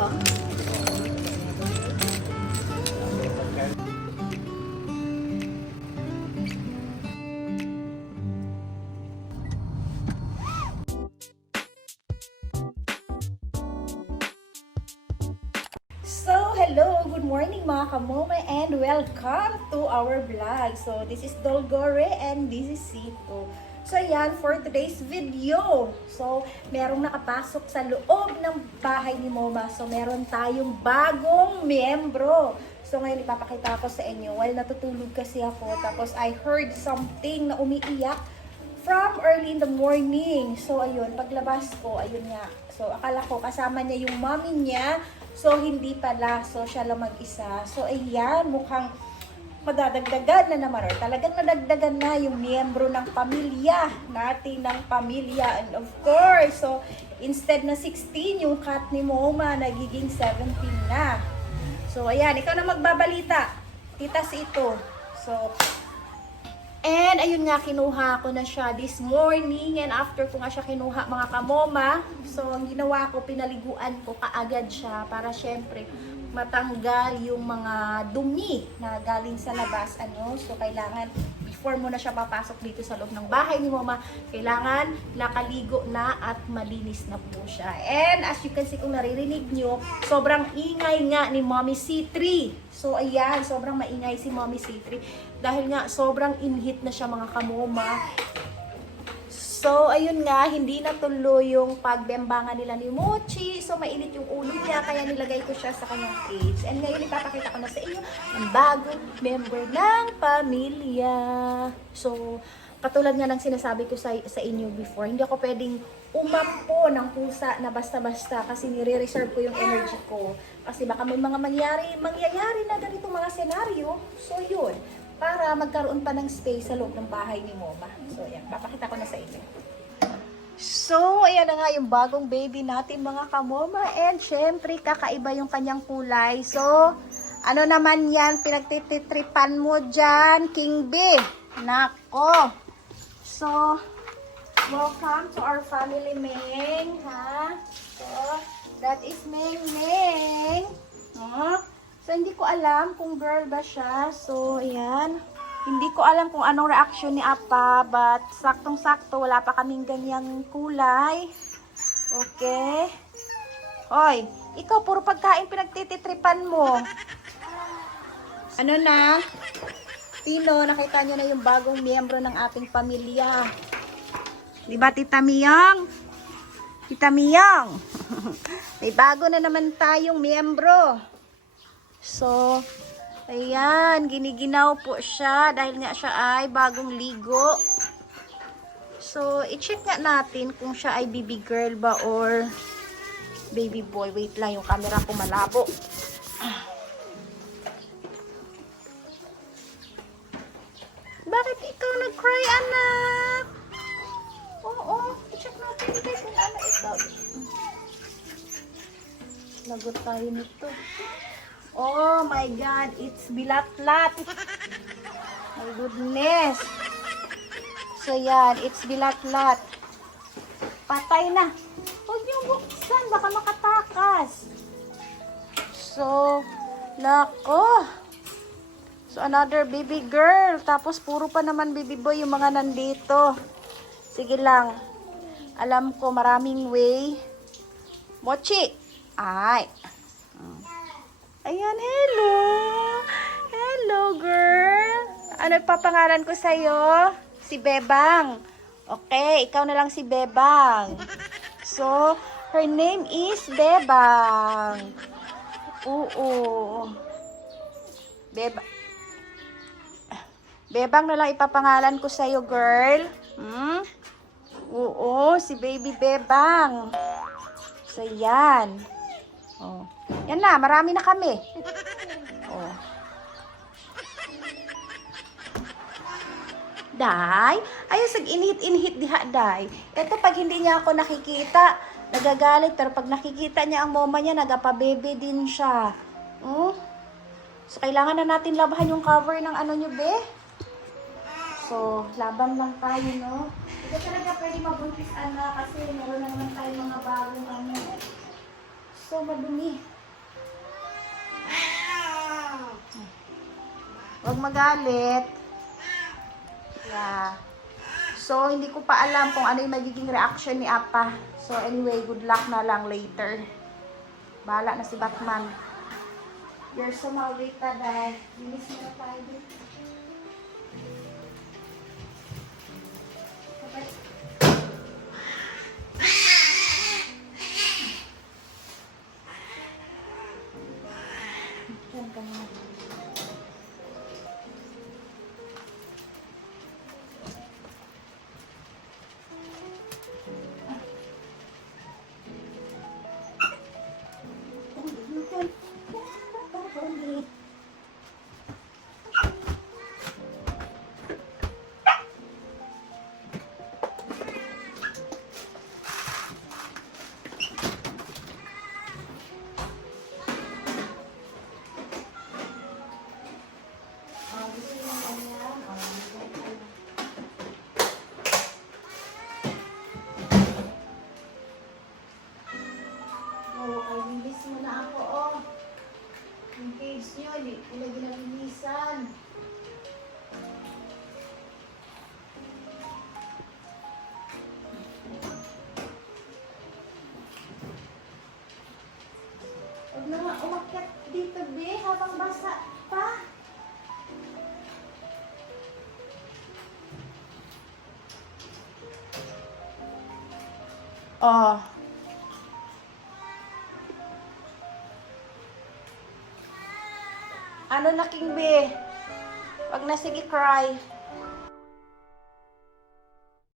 ba? So, hello! Good morning mga kamome and welcome to our vlog. So, this is Dolgore and this is Sito. So, yan for today's video. So, merong nakapasok sa loob ng bahay ni Moma. So, meron tayong bagong miyembro. So, ngayon ipapakita ko sa inyo. While natutulog kasi ako, tapos I heard something na umiiyak from early in the morning. So, ayun, paglabas ko, ayun nga. So, akala ko kasama niya yung mommy niya. So, hindi pala. So, siya lang mag-isa. So, ayan, mukhang madadagdagan na naman. Or talagang nadagdagan na yung miyembro ng pamilya natin, ng pamilya. And of course, so, instead na 16, yung cat ni Moma, nagiging 17 na. So, ayan, ikaw na magbabalita. Tita si ito. So, and ayun nga, kinuha ko na siya this morning. And after ko nga siya kinuha mga kamoma, so ang ginawa ko, pinaliguan ko kaagad siya para syempre matanggal yung mga dumi na galing sa labas. So kailangan, before mo na siya papasok dito sa loob ng bahay ni Moma, kailangan nakaligo na at malinis na po siya. And as you can see, kung naririnig nyo, sobrang ingay nga ni Mommy C3. So ayan, sobrang maingay si Mommy C3 dahil nga sobrang inhit na siya mga kamoma. So ayun nga, hindi natuloy yung pagbembangan nila ni Mochi. So mainit yung ulo niya, kaya nilagay ko siya sa kanyang cage. And ngayon ipapakita ko na sa inyo ang bagong member ng pamilya. So katulad nga ng sinasabi ko sa inyo before, hindi ako pwedeng umampo ng pusa na basta-basta kasi nire-reserve ko yung energy ko. Kasi baka may mga mangyayari na ganito mga senaryo. So yun, para magkaroon pa ng space sa loob ng bahay ni Moma. So yan, papakita ko na sa inyo. So, ayan na nga yung bagong baby natin mga kamoma. And syempre, kakaiba yung kanyang kulay. So, ano naman yan, pinagtititripan mo dyan, King B. Nako. So, welcome to our family, Meng. Ha? So, that is Meng Meng. Huh? So, hindi ko alam kung girl ba siya. So, ayan. Hindi ko alam kung anong reaction ni Apa. But, saktong-sakto, wala pa kaming ganyang kulay. Okay. Hoy, ikaw, puro pagkain pinagtititripan mo. Ano na? Tino, nakita niyo na yung bagong miyembro ng ating pamilya. Diba, Tita Miyang? Tita Miyang. May bago na naman tayong miyembro. So, ayan, giniginaw po siya dahil nga siya ay bagong ligo. So, i-check nga natin kung siya ay baby girl ba or baby boy. Wait lang, yung camera ko malabo. Bakit ikaw nag-cry, anak? Oo, i-check natin kung ano ito. Lagot tayo nito. Oh my God, it's bilatlat. My goodness. So yan, it's bilatlat. Patay na. Huwag niyong buksan, baka makatakas. So, nako. So another baby girl. Tapos puro pa naman baby boy yung mga nandito. Sige lang. Alam ko maraming way. Mochi. Ay. Ayan, hello. Hello, girl. Ano papangalan ko sa'yo? Si Bebang. Okay, ikaw na lang si Bebang. So, her name is Bebang. Oo. Bebang na lang ipapangalan ko sa'yo, girl. Oo, si baby Bebang. So, yan. Oh. Yan na, marami na kami. Oh. Day, ayos inhit-inhit diha, Day. Ito pag hindi niya ako nakikita, nagagalit. Pero pag nakikita niya ang mama niya, nagapa-baby din siya. So, kailangan na natin labahan yung cover ng ano nyo, be. So, laban lang tayo, no? Hindi talaga pwede mabuntis, anak, kasi meron na naman tayo mga bagong ano. So, madumi. Huwag magalit. Yeah. So, hindi ko pa alam kung ano yung magiging reaction ni Apa. So, anyway, good luck na lang later. Bahala na si Batman. You're so maldita, dahil linis mo na tayo dito. Okay. Diyan ka na. Yung cage nyo, hindi ko na ginalinisan. Huwag na nga umakyat dito, be, habang basa pa. Oh. Ano na, King B? Wag na, sige, cry.